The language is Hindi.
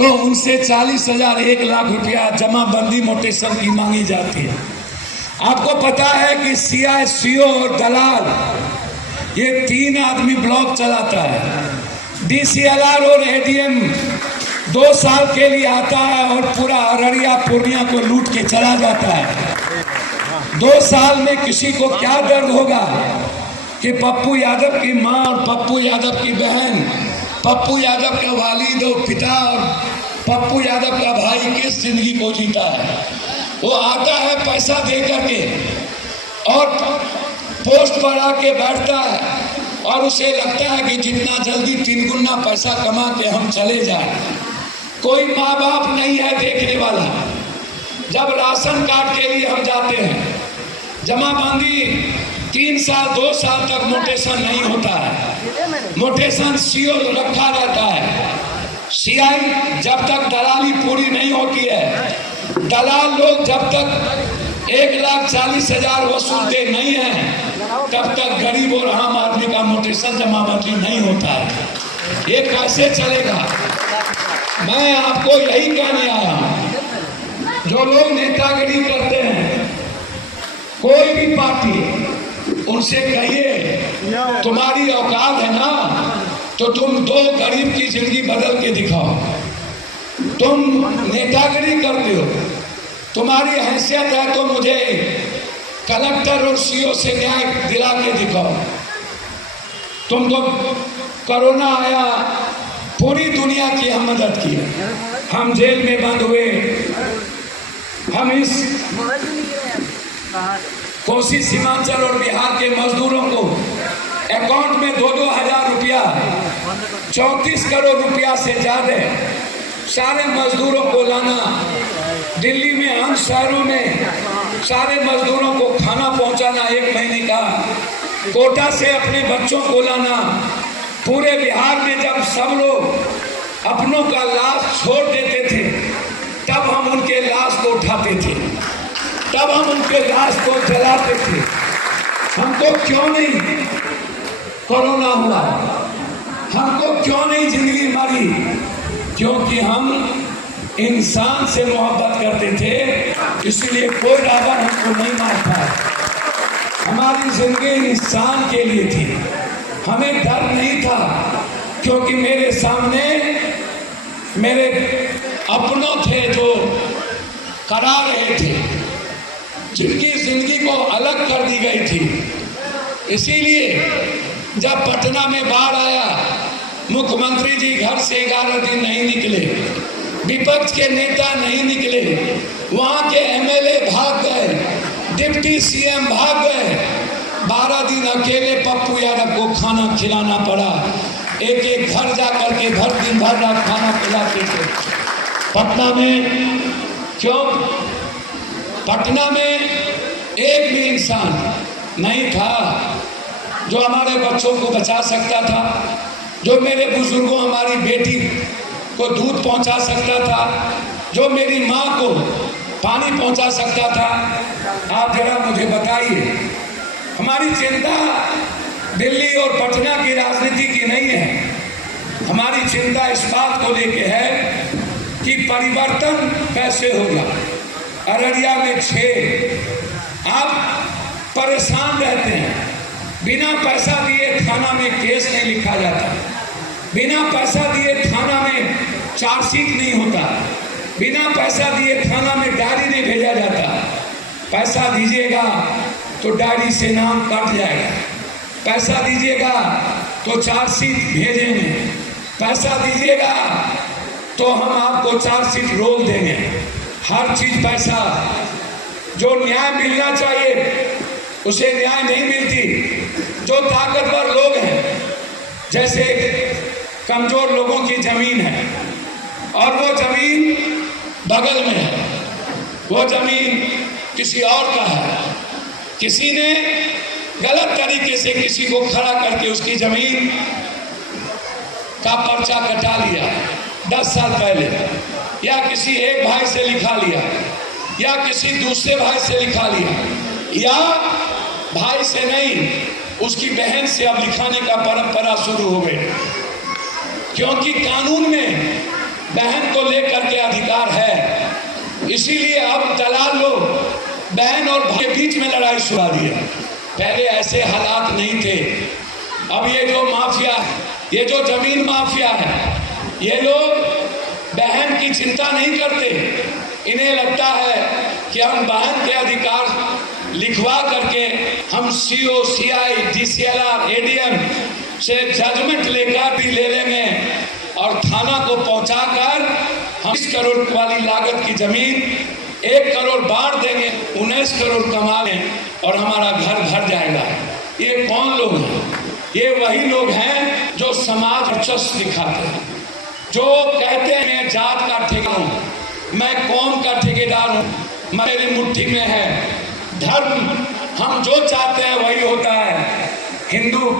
तो उनसे 40,000 1,00,000 रुपया जमाबंदी मोटेशन की मांगी जाती है। आपको पता है कि CICO और दलाल ये 3 आदमी ब्लॉक चलाता है। DCLR और ADM 2 साल के लिए आता है और पूरा अररिया पूर्णिया को लूट के चला जाता है। 2 साल में किसी को क्या दर्द होगा कि पप्पू यादव की माँ और पप्पू यादव की बहन, पप्पू यादव का वालिद और पिता और पप्पू यादव का भाई किस जिंदगी को जीता है। वो आता है पैसा दे करके और पोस्ट पर आके बैठता है और उसे लगता है कि जितना जल्दी 3 गुना पैसा कमा के हम चले जाएं। कोई माँ बाप नहीं है देखने वाला। जब राशन कार्ड के लिए हम जाते हैं, जमाबंदी 3 साल 2 साल तक मोटेशन नहीं होता है। मोटेशन CO रखा रहता है। CI जब तक दलाली पूरी नहीं होती है, दलाल लोग जब तक 1,40,000 वसूलते नहीं हैं, तब तक गरीब और आम आदमी का मोटेशन जमाबंदी नहीं होता है। ये कैसे चलेगा? मैं आपको यही कहने आया हूं। जो लोग नेतागिरी करते हैं, कोई भी पार्टी, उनसे कहिए तुम्हारी औकात है ना तो तुम 2 गरीब की जिंदगी बदल के दिखाओ। तुम नेतागिरी करते हो, तुम्हारी हैसियत है तो मुझे कलेक्टर और CO से न्याय दिला के दिखाओ। तुम तो कोरोना आया, पूरी दुनिया की हम मदद की, हम जेल में बंद हुए, हम इस कोसी सीमांचल और बिहार के मजदूरों को अकाउंट में 2-2 हजार रुपया, 34 करोड़ रुपया से ज्यादा सारे मजदूरों को लाना, दिल्ली में अन्य शहरों में सारे मजदूरों को खाना पहुंचाना 1 महीने का, कोटा से अपने बच्चों को लाना। पूरे बिहार में जब सब लोग अपनों का लाश छोड़ देते थे, तब हम उनके लाश को उठाते थे, तब हम उनके लाश को जलाते थे। हमको क्यों नहीं कोरोना हुआ? हमको क्यों नहीं जिंदगी मरी? क्योंकि हम इंसान से मोहब्बत करते थे, इसलिए कोई रावण हमको नहीं मार पाया। हमारी जिंदगी इंसान के लिए थी, हमें डर नहीं था, क्योंकि मेरे सामने मेरे अपनों थे जो करा रहे थे, जिनकी जिंदगी को अलग कर दी गई थी। इसीलिए जब पटना में बाढ़ आया, मुख्यमंत्री जी घर से 11 दिन नहीं निकले, विपक्ष के नेता नहीं निकले, वहां के MLA भाग गए, डिप्टी CM भाग गए। 12 दिन अकेले पप्पू यादव को खाना खिलाना पड़ा। एक घर जा करके दिन भर रात खाना खिलाते थे। पटना में क्यों? पटना में एक भी इंसान नहीं था जो हमारे बच्चों को बचा सकता था, जो मेरे बुजुर्गों, हमारी बेटी को दूध पहुंचा सकता था, जो मेरी माँ को पानी पहुंचा सकता था। आप जरा मुझे बताइए, हमारी चिंता दिल्ली और पटना की राजनीति की नहीं है। हमारी चिंता इस बात को लेके है कि परिवर्तन कैसे होगा। अररिया में 6 आप परेशान रहते हैं। बिना पैसा दिए थाना में केस नहीं लिखा जाता, बिना पैसा दिए थाना में चार्जशीट नहीं होता, बिना पैसा दिए थाना में डायरी नहीं भेजा जाता। पैसा दीजिएगा तो डायरी से नाम कट जाएगा, पैसा दीजिएगा तो चार्जशीट भेजेंगे, पैसा दीजिएगा तो हम आपको चार्जशीट रोक देंगे। हर चीज पैसा। जो न्याय मिलना चाहिए उसे न्याय नहीं मिलती। जो ताकतवर लोग हैं, जैसे कमजोर लोगों की जमीन है और वो जमीन बगल में है, वो जमीन किसी और का है, किसी ने गलत तरीके से किसी को खड़ा करके उसकी जमीन का पर्चा कटा लिया 10 साल पहले, या किसी एक भाई से लिखा लिया, या किसी दूसरे भाई से लिखा लिया, या भाई से नहीं उसकी बहन से अब लिखाने का परंपरा शुरू हो गई। क्योंकि कानून में बहन को ले इसीलिए अब दलाल लोग बहन और भाई के बीच में लड़ाई शुरू है। पहले ऐसे हालात नहीं थे। अब ये जो माफिया है, ये जो जमीन माफिया है, ये लोग बहन की चिंता नहीं करते। इन्हें लगता है कि हम बहन के अधिकार लिखवा करके हम सीओ, सीआई, डीसीएलआर, एडीएम से जजमेंट लेकर भी ले लेंगे और थाना को पहुंचाकर हम 20 करोड़ वाली लागत की जमीन 1 करोड़ बांट देंगे, 19 करोड़ कमा लें और हमारा घर भर जाएगा। ये कौन लोग हैं? ये वही लोग हैं जो समाज वर्चस्व दिखाते हैं, जो कहते हैं मैं जात का ठेकेदार हूँ, मैं कौम का ठेकेदार हूँ, मेरी मुट्ठी में है धर्म। हम जो चाहते हैं वही होता है। हिंदू